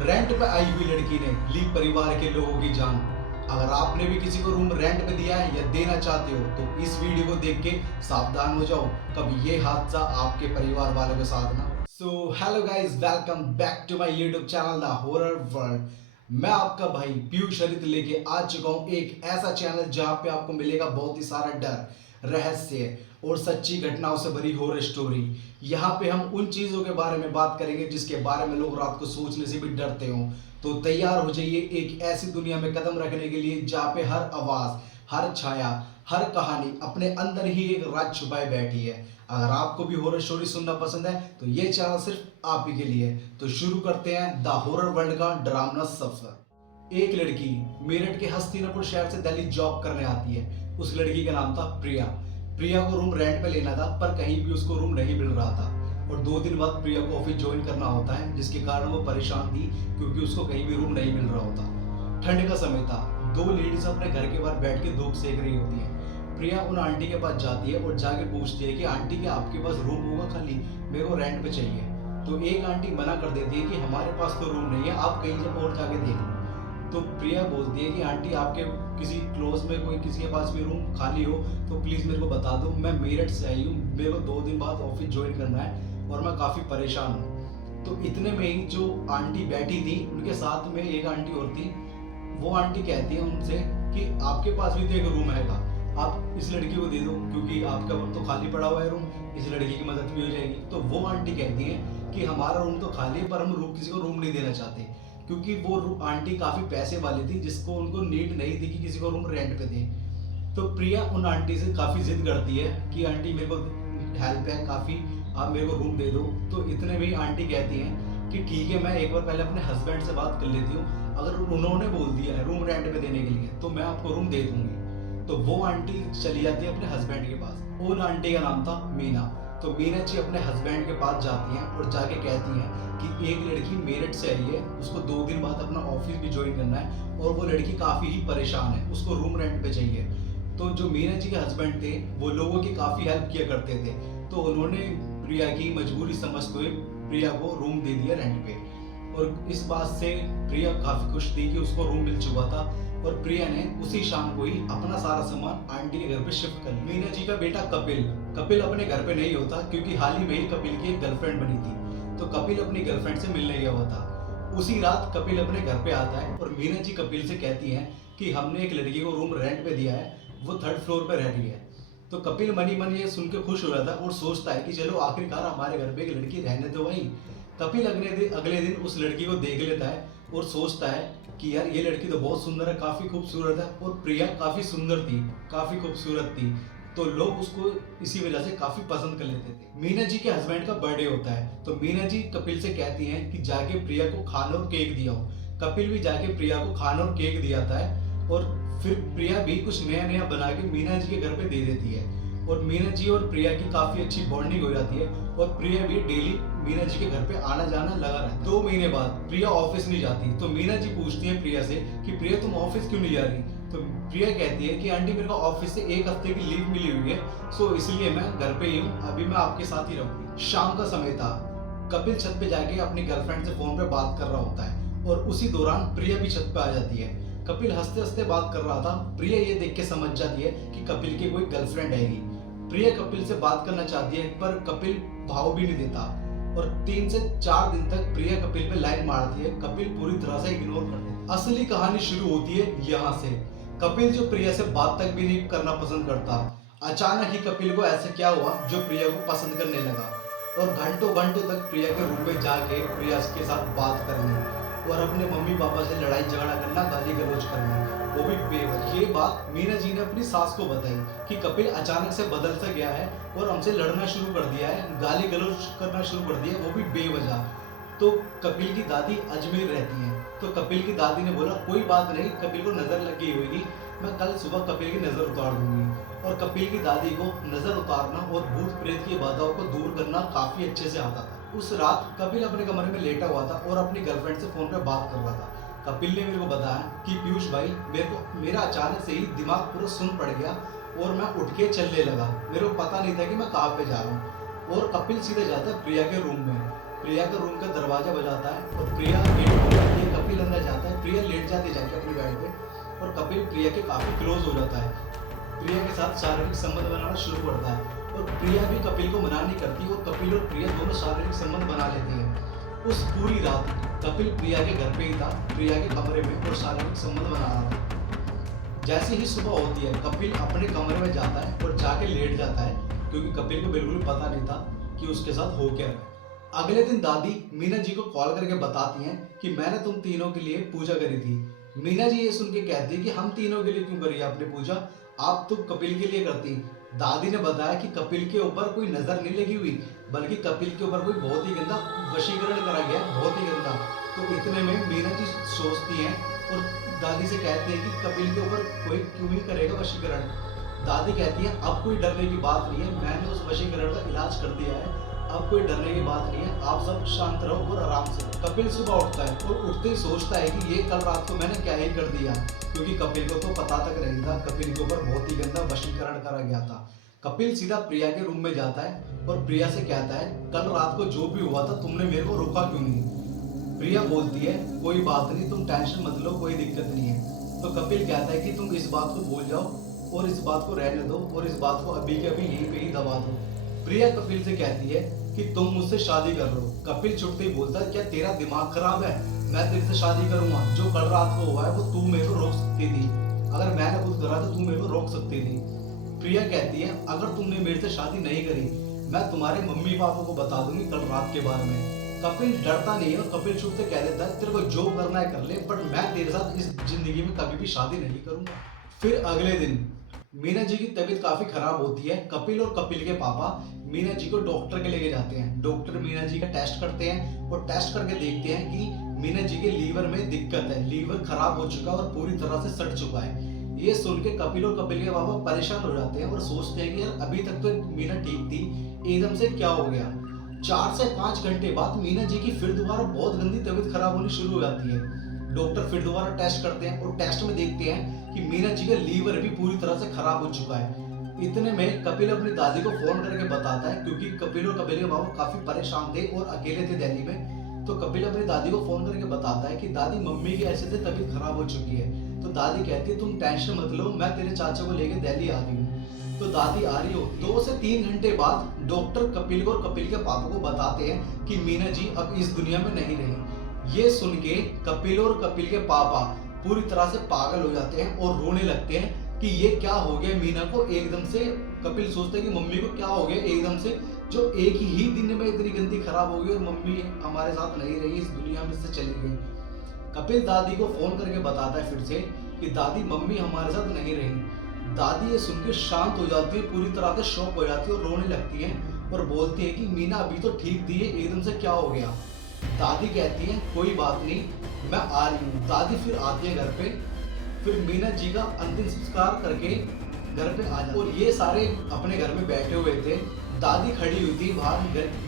Rent पे आई हुई लड़की ने ली परिवार के लोगों की जान। अगर आपने भी किसी को रूम रेंट पे दिया है या देना चाहते हो तो इस वीडियो को देख के सावधान हो जाओ, कभी ये हादसा आपके परिवार वालों के साथ ना। So hello guys, welcome back to my YouTube channel the horror world. मैं आपका भाई पीयूष हरित लेके आ चुका हूँ एक ऐसा चैनल जहाँ पे आपको मिलेगा बहुत ही सारा डर, रहस्य और सच्ची घटनाओं से भरी हॉरर स्टोरी। यहाँ पे हम उन चीज़ों के बारे में बात करेंगे जिसके बारे में लोग रात को सोचने से भी डरते हो। तो तैयार हो जाइए एक ऐसी दुनिया में कदम रखने के लिए जहाँ पे हर आवाज़, हर छाया, हर कहानी अपने अंदर ही एक राज छुपाए बैठी है। अगर आपको भी हॉरर स्टोरी सुनना पसंद है तो ये चैनल सिर्फ आप ही के लिए। तो शुरू करते हैं द हॉरर वर्ल्ड का डरावना सफर। एक लड़की मेरठ के हस्तिनापुर शहर से दिल्ली जॉब करने आती है। उस लड़की का नाम था प्रिया। प्रिया को रूम रेंट पे लेना था पर कहीं भी उसको रूम नहीं मिल रहा था और 2 दिन बाद प्रिया को ऑफिस ज्वाइन करना होता है, जिसके कारण वो परेशान थी क्योंकि उसको कहीं भी रूम नहीं मिल रहा होता। ठंड का समय था। 2 लेडीज अपने घर के बाहर बैठ के धूप सेक रही होती है। प्रिया उन आंटी के पास जाती है और जाके पूछती है कि आंटी क्या आपके पास रूम होगा खाली, मेरे को रेंट पे चाहिए। तो एक आंटी मना कर देती है कि हमारे पास तो रूम नहीं है, आप कहीं जब और जाके देख लो। तो प्रिया बोलती है कि आंटी आपके किसी क्लोज में कोई किसी के पास भी रूम खाली हो तो प्लीज़ मेरे को बता दो, मैं मेरठ से आई हूँ, मेरे को 2 दिन बाद ऑफिस ज्वाइन करना है और मैं काफ़ी परेशान हूँ। तो इतने में ही जो आंटी बैठी थी उनके साथ में एक आंटी और थी। वो आंटी कहती है उनसे कि आपके पास भी तो एक रूम हैगा, आप इस लड़की को दे दो क्योंकि आपका तो खाली पड़ा हुआ है रूम, इस लड़की की मदद भी हो जाएगी। तो वो आंटी कहती है कि हमारा रूम तो खाली है पर हम किसी को रूम नहीं देना चाहते, क्योंकि वो आंटी काफ़ी पैसे वाली थी जिसको उनको नीड नहीं थी कि किसी को रूम रेंट पे दें। तो प्रिया उन आंटी से काफ़ी जिद करती है कि आंटी मेरे को हेल्प है काफ़ी, आप मेरे को रूम दे दो। तो इतने में ही आंटी कहती हैं कि ठीक है, मैं एक बार पहले अपने हस्बैंड से बात कर लेती हूँ, अगर उन्होंने बोल दिया है रूम रेंट पे देने के लिए तो मैं आपको रूम दे दूंगी। तो वो आंटी चली जाती है अपने हस्बैंड के पास। उन आंटी का नाम था मीना। तो मीना जी अपने हस्बैंड के पास जाती हैं और जाके कहती हैं कि एक लड़की मेरठ से आई है, उसको 2 दिन बाद अपना ऑफिस भी ज्वाइन करना है और वो लड़की काफ़ी ही परेशान है, उसको रूम रेंट पे चाहिए। तो जो मीना जी के हस्बैंड थे वो लोगों की काफ़ी हेल्प किया करते थे, तो उन्होंने प्रिया की मजबूरी समझते हुए प्रिया को रूम दे दिया रेंट पे। और इस बात से प्रिया काफ़ी खुश थी कि उसको रूम मिल चुका था और प्रिया ने उसी शाम को ही अपना सारा सामान आंटी के घर पे शिफ्ट कर लिया। मीना जी का बेटा कपिल कपिल अपने घर पे नहीं होता क्योंकि हाल ही में ही कपिल की एक गर्लफ्रेंड बनी थी। तो कपिल अपनी गर्लफ्रेंड से मिलने गया हुआ था। उसी रात कपिल अपने घर पे आता है और मीना जी कपिल से कहती हैं कि हमने एक लड़की को रूम रेंट पे दिया है, वो 3rd फ्लोर पे रह रही है। तो कपिल मनी मन ये सुन के खुश हो रहा था और सोचता है कि चलो आखिरकार हमारे घर पे एक लड़की रहने तो वही। कपिल अगले दिन उस लड़की को देख लेता है और सोचता है कि यार ये लड़की तो बहुत सुंदर है, काफ़ी खूबसूरत है और प्रिया काफ़ी सुंदर थी, काफ़ी खूबसूरत थी। तो लोग उसको इसी वजह से काफ़ी पसंद कर लेते थे। मीना जी के हस्बैंड का बर्थडे होता है तो मीना जी कपिल से कहती हैं कि जाके प्रिया को खाना और केक दिया हो। कपिल भी जाके प्रिया को खाना और केक दिया था और फिर प्रिया भी कुछ नया नया बना के मीना जी के घर पे दे देती है और मीना जी और प्रिया की काफ़ी अच्छी बॉन्डिंग हो जाती है और प्रिया भी डेली मीना जी के घर पे आना जाना लगा रहता है। 2 महीने बाद प्रिया ऑफिस नहीं जाती तो मीना जी पूछती है प्रिया से कि प्रिया तुम ऑफिस क्यों नहीं जा रही। तो प्रिया कहती है कि आंटी मेरे को ऑफिस से 1 हफ्ते की लीव मिली हुई है, सो इसलिए मैं घर पे ही हूँ, अभी मैं आपके साथ ही रहूँगी। शाम का समय था। कपिल छत पे जाके अपनी गर्लफ्रेंड से फोन पे बात कर रहा होता है और उसी दौरान प्रिया भी छत पे आ जाती है। कपिल हंसते हंसते बात कर रहा था। प्रिया ये देख के समझ जाती है कि कपिल की कोई गर्लफ्रेंड है। प्रिया कपिल से बात करना चाहती है पर कपिल भाव भी नहीं देता और 3 से 4 दिन तक प्रिया कपिल पे लाइन मारती है। कपिल पूरी तरह से इग्नोर कर देता है। असली कहानी शुरू होती है यहाँ से। कपिल जो प्रिया से बात तक भी नहीं करना पसंद करता, अचानक ही कपिल को ऐसा क्या हुआ जो प्रिया को पसंद करने लगा और घंटों घंटों तक प्रिया के रूम में जाके प्रिया के साथ बात करनी और अपने मम्मी पापा से लड़ाई झगड़ा करना, गाली गलौज करना, वो भी बेवजह। ये बात मीना जी ने अपनी सास को बताई कि कपिल अचानक से बदल सा गया है और हमसे लड़ना शुरू कर दिया है, गाली गलौज करना शुरू कर दिया, वो भी बेवजह। तो कपिल की दादी अजमेर रहती हैं तो कपिल की दादी ने बोला कोई बात नहीं, कपिल को नज़र लग गई होगी, मैं कल सुबह कपिल की नज़र उतार दूंगी। और कपिल की दादी को नज़र उतारना और भूत प्रेत की बाधाओं को दूर करना काफ़ी अच्छे से आता था। उस रात कपिल अपने कमरे में लेटा हुआ था और अपनी गर्लफ्रेंड से फ़ोन पे बात कर रहा था। कपिल ने मेरे को बताया कि पीयूष भाई मेरा अचानक से ही दिमाग पूरा सुन पड़ गया और मैं उठ के चलने लगा, मेरे को पता नहीं था कि मैं कहाँ पे जा रहा हूँ। और कपिल सीधे जाता है प्रिया के रूम में, प्रिया के रूम का दरवाजा बजाता है और प्रिया गेट खोलती है। जाती है जाके अपने बेड पे और कपिल प्रिया के काफी क्लोज हो जाता है। प्रिया के साथ शारीरिक संबंध बनाना शुरू करता है और प्रिया भी कपिल को मना नहीं करती और कपिल और प्रिया दोनों शारीरिक संबंध बना लेते हैं। उस पूरी रात कपिल प्रिया के घर पे ही था, प्रिया के कमरे में, और शारीरिक संबंध बना रहा था। जैसे ही सुबह होती है कपिल अपने कमरे में जाता है और जाके लेट जाता है, क्योंकि कपिल को बिल्कुल पता नहीं था कि उसके साथ हो क्या रहा है। अगले दिन दादी मीना जी को कॉल करके बताती हैं कि मैंने तुम तीनों के लिए पूजा करी थी। मीना जी ये सुन के कहती है कि हम तीनों के लिए क्यों करी आपने पूजा, आप तो कपिल के लिए करती। दादी ने बताया कि कपिल के ऊपर कोई नजर नहीं लगी हुई, बल्कि कपिल के ऊपर कोई बहुत ही गंदा वशीकरण करा गया, बहुत ही गंदा। तो इतने में मीना जी सोचती हैं और दादी से कहते हैं कि कपिल के ऊपर कोई क्यों ही करेगा वशीकरण। दादी कहती है अब कोई डरने की बात नहीं है, मैंने उस वशीकरण का इलाज कर दिया है, अब कोई डरने की बात नहीं है, आप सब शांत रहो और आराम से। कपिल सुबह उठता है और उठते ही सोचता है कि ये कल रात को मैंने क्या ही कर दिया, क्योंकि कपिल को तो पता तक नहीं था कपिल के ऊपर बहुत ही गंदा वशीकरण करा गया था। कपिल सीधा प्रिया के रूम में जाता है और प्रिया से कहता है कल रात को जो भी हुआ था तुमने मेरे को रोका क्यों नहीं। प्रिया बोलती है कोई बात नहीं, तुम टेंशन मत लो, कोई दिक्कत नहीं है। तो कपिल कहता है कि तुम इस बात को भूल जाओ और इस बात को रहने दो और इस बात को अभी के अभी यहीं पे ही दबा दो। प्रिया कपिल से कहती है कि तुम मुझसे शादी कर लो। कपिल छुटते ही बोलता है क्या तेरा दिमाग खराब है, मैं तेरे से शादी करूंगा, जो कल रात को हुआ है वो तू मेरे को रोक सकती थी, अगर मैंने कुछ करा तो तू मेरे को रोक सकती थी। प्रिया कहती है अगर तुमने मेरे से शादी नहीं करी मैं तुम्हारे मम्मी पापा को बता दूंगी कल रात के बारे में। कपिल डरता नहीं है और कपिल छुप से कह देता है तेरे को जो करना है कर ले, बट मैं तेरे साथ इस जिंदगी में कभी भी शादी नहीं करूंगा। फिर अगले दिन मीना जी की तबीयत काफी खराब होती है। कपिल और कपिल के पापा मीना जी को डॉक्टर के लेके जाते हैं। डॉक्टर मीना जी का टेस्ट करते हैं और टेस्ट करके देखते हैं कि मीना जी के लीवर में दिक्कत है, लीवर खराब हो चुका है और पूरी तरह से सड़ चुका है। ये सुन के कपिल और कपिल के पापा परेशान हो जाते हैं और सोचते हैं कि यार अभी तक तो मीना ठीक थी, एकदम से क्या हो गया। 4 से 5 घंटे बाद मीना जी की फिर दोबारा बहुत गंदी तबीयत खराब होनी शुरू हो जाती है। डॉक्टर फिर दोबारा टेस्ट करते हैं और टेस्ट में देखते हैं कि मीना जी का लीवर भी पूरी तरह से खराब हो चुका है। इतने में कपिल अपनी दादी को फोन करके बताता है, क्योंकि कपिल और कपिल के बाबा काफी परेशान थे और अकेले थे दिल्ली में। तो कपिल अपनी दादी को फोन करके बताता है कि दादी मम्मी की ऐसे से तबीयत खराब हो चुकी है। तो दादी कहती है तुम टेंशन मत लो, मैं तेरे चाचा को लेके दिल्ली आ रही हूँ। तो दादी आ रही हो 2 से 3 घंटे बाद डॉक्टर कपिल को और कपिल के पापा को बताते हैं कि मीना जी अब इस दुनिया में नहीं रही। ये सुन के कपिल और कपिल के पापा पूरी तरह से पागल हो जाते हैं और रोने लगते हैं कि ये क्या हो गया मीना को एकदम से। कपिल सोचते हैं कि मम्मी को क्या हो गया एकदम से, जो एक ही दिन में इतनी गंदी खराब हो गई और मम्मी हमारे साथ नहीं रही, इस दुनिया में से चली गई। कपिल दादी को फोन करके बताता है फिर से कि दादी मम्मी हमारे साथ नहीं रही। दादी ये सुन के शांत हो जाती है, पूरी तरह से शॉक हो जाती है और रोने लगती है और बोलती है कि मीना अभी तो ठीक थी, एकदम से क्या हो गया। दादी कहती है कोई बात नहीं, मैं आ रही हूँ। दादी फिर आती है घर पे, फिर मीना जी का अंतिम संस्कार करके घर पे आ जाते। और ये सारे अपने घर में बैठे हुए थे। दादी खड़ी हुई थी बाहर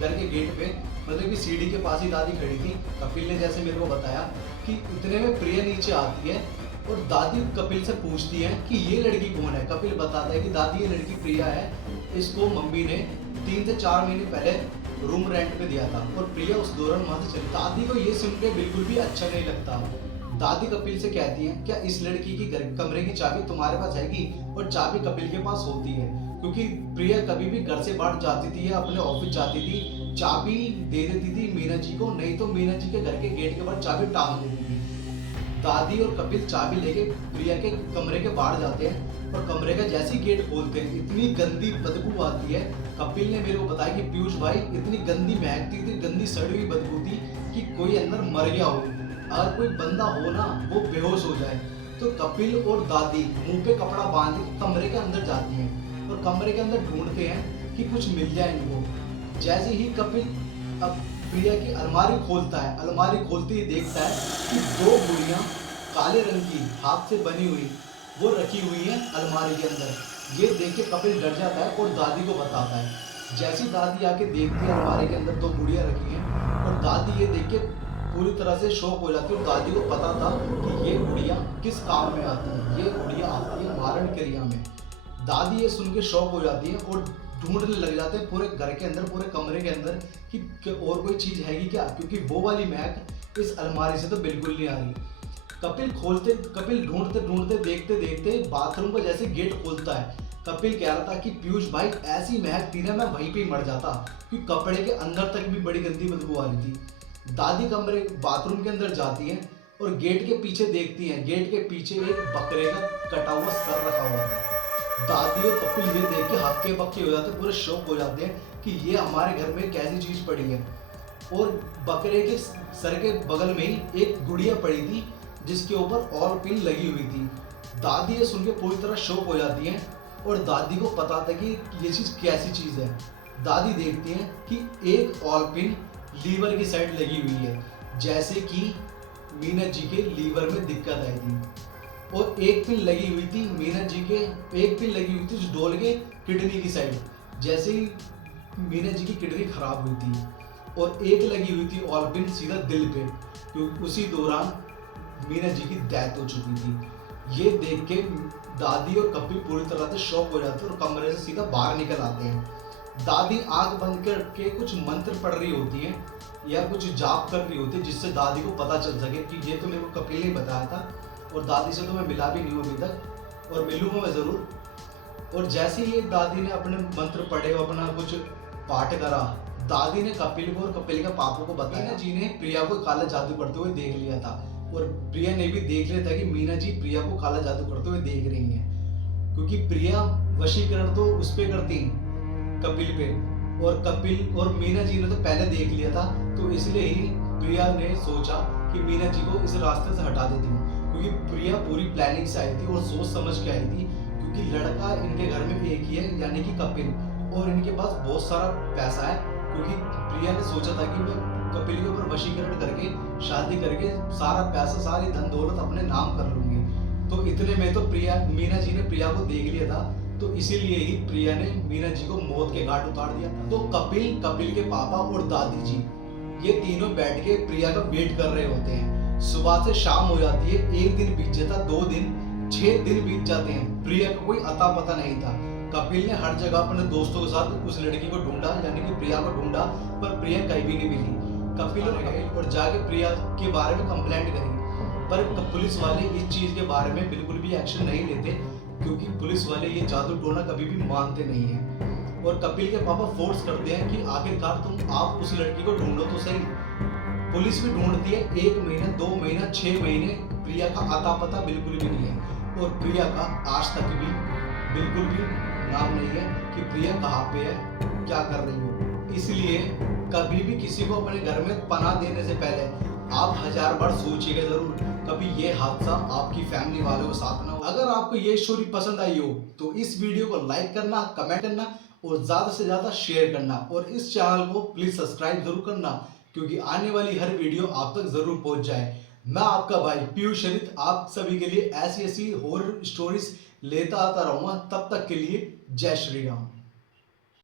घर के गेट पे, मतलब कि सीढ़ी के पास ही दादी खड़ी थी। कपिल ने जैसे मेरे को बताया कि इतने में प्रिया नीचे आती है और दादी कपिल से पूछती है कि ये लड़की कौन है। कपिल बताता है कि दादी ये लड़की प्रिया है, इसको मम्मी ने 3 से 4 महीने पहले रूम रेंट पे दिया था और प्रिया उस दौरान वहां से चली। दादी को ये सुन के बिल्कुल भी अच्छा नहीं लगता। दादी कपिल से कहती है क्या इस लड़की की कमरे की चाबी तुम्हारे पास हैगी? और चाबी कपिल के पास होती है, क्योंकि प्रिया कभी भी घर से बाहर जाती थी या अपने ऑफिस जाती थी, चाबी दे देती थी मीना जी को, नहीं तो मीना जी के घर के गेट के बाहर चाबी टांग देती थी। दादी और कपिल चाबी लेके प्रिया के कमरे के बाहर जाते हैं और कमरे का जैसे ही गेट खोलते हैं इतनी गंदी बदबू आती है। कपिल ने मेरे को बताया कि पीयूष भाई इतनी गंदी महकती थी, गंदी सड़ी हुई बदबू थी कि कोई अंदर मर गया हो, अगर कोई बंदा हो ना वो बेहोश हो जाए। तो कपिल और दादी मुंह पे कपड़ा बांध के कमरे के अंदर जाती हैं और कमरे के अंदर ढूंढते हैं कि कुछ मिल जाए इनको। जैसे ही कपिल अब प्रिया की अलमारी खोलता है, अलमारी खोलते ही देखता है कि 2 गुड़ियां काले रंग की हाथ से बनी हुई वो रखी हुई है अलमारी के अंदर। ये देख के कपिल डर जाता है और दादी को बताता है। जैसी दादी आके देखती है अलमारी के अंदर 2 गुड़ियां रखी हैं और दादी ये देख के पूरी तरह से शॉक हो जाती है। और दादी को पता था कि ये गुड़िया किस काम में आती है, ये गुड़िया आती है मारण क्रिया में। दादी ये सुन के शॉक हो जाती है और ढूंढने लग जाते हैं पूरे घर के अंदर, पूरे कमरे के अंदर कि और कोई चीज हैगी क्या, क्योंकि वो वाली महक इस अलमारी से तो बिल्कुल नहीं आ रही। कपिल ढूंढते ढूंढते देखते देखते बाथरूम का जैसे गेट खोलता है। कपिल कह रहा था कि पीयूष भाई ऐसी महक थी ना, मैं वहीं पे ही मर जाता, क्योंकि कपड़े के अंदर तक भी बड़ी गंदी बदबू आ रही थी। दादी कमरे बाथरूम के अंदर जाती है और गेट के पीछे देखती है, गेट के पीछे एक बकरे का कटा हुआ सर रखा हुआ था। दादी और कपिल ये देख के हक्के बक्के हो जाते, पूरे शौक हो जाते हैं कि ये हमारे घर में कैसी चीज पड़ी है। और बकरे के सर के बगल में ही एक गुड़िया पड़ी थी जिसके ऊपर ऑल पिन लगी हुई थी। दादी ये सुन के पूरी तरह शौक हो जाती है और दादी को पता था कि ये चीज कैसी चीज है। दादी देखती हैं कि एक ऑल पिन लीवर की साइड लगी हुई है, जैसे कि मीना जी के लीवर में दिक्कत आई थी। और एक पिन लगी हुई थी मीना जी के, एक पिन लगी हुई थी जो डोल के किडनी की साइड, जैसे ही मीना जी की किडनी खराब हुई थी। और एक लगी हुई थी ऑल पिन सीधा दिल पे, क्योंकि उसी दौरान मीना जी की डेथ हो चुकी थी। ये देख के दादी और कपिल पूरी तरह से शॉक हो जाते हैं और कमरे से सीधा बाहर निकल आते हैं। दादी आंख बंद करके कुछ मंत्र पढ़ रही होती है या कुछ जाप कर रही होती है, जिससे दादी को पता चल सके कि ये तो मेरे को कपिल ने बताया था और दादी से तो मैं मिला भी नहीं हूँ अभी तक, और मिलूंगा मैं जरूर। और जैसे ही दादी ने अपने मंत्र पढ़े, अपना कुछ पाठ करा, दादी ने कपिल को और कपिल के पापा को बताया। जी ने प्रिया को काला जादू करते हुए देख लिया था और प्रिया ने भी देख लिया था कि मीना जी प्रिया को काला जादू करते हुए देख रही हैं, क्योंकि प्रिया वशीकरण तो उस पे करती कपिल पे, और कपिल और मीना जी ने तो पहले देख लिया था, तो इसलिए ही प्रिया ने सोचा कि मीना जी को इस रास्ते से हटा देती हूँ, क्योंकि प्रिया पूरी प्लानिंग से आई थी और सोच समझ के आई थी, क्योंकि लड़का इनके घर में एक ही है यानी कि कपिल, और इनके पास बहुत सारा पैसा है, क्योंकि प्रिया ने सोचा था कि मैं कपिल के ऊपर वशीकरण करके शादी करके सारा पैसा सारी धन दौलत अपने नाम कर लूंगी। तो इतने में तो मीना जी ने प्रिया को देख लिया था, तो इसीलिए ही प्रिया ने मीना जी को मौत के घाट उतार दिया था। तो कपिल के पापा और दादी जी ये तीनों बैठ के प्रिया का वेट कर रहे होते हैं। सुबह से शाम हो जाती है, एक दिन बीत जाता, 2 दिन, 6 दिन बीत जाते हैं, प्रिया का कोई अता पता नहीं था। कपिल ने हर जगह अपने दोस्तों के साथ उस लड़की को ढूंढा, यानी कि प्रिया को ढूंढा, पर प्रिया कहीं भी नहीं मिली। कपिल और जाके प्रिया के बारे में कंप्लेंट करी, पर पुलिस वाले इस चीज के बारे में बिल्कुल भी एक्शन नहीं लेते, क्योंकि पुलिस वाले ये जादू टोना कभी भी मानते नहीं हैं। और कपिल के पापा फोर्स करते हैं कि आखिरकार आप उस लड़की को ढूंढो तो सही। पुलिस भी ढूंढती है, 1 महीना, 2 महीना, 6 महीने, प्रिया का आता पता बिल्कुल भी नहीं है, और प्रिया का आज तक भी बिल्कुल भी नाम नहीं है कि प्रिया कहाँ पे है, क्या कर रही हो। इसलिए कभी भी किसी को अपने घर में पनाह देने से पहले आप 1000 बार सोचिएगा जरूर, कभी ये हादसा आपकी फैमिली वालों के साथ ना हो। अगर आपको ये स्टोरी पसंद आई हो तो इस वीडियो को लाइक करना, कमेंट करना और ज्यादा से ज्यादा शेयर करना, और इस चैनल को प्लीज सब्सक्राइब जरूर करना, क्योंकि आने वाली हर वीडियो आप तक जरूर पहुंच जाए। मैं आपका भाई पीयूष शरीफ आप सभी के लिए ऐसी हॉरर स्टोरीज लेता आता रहूंगा। तब तक के लिए जय श्री राम।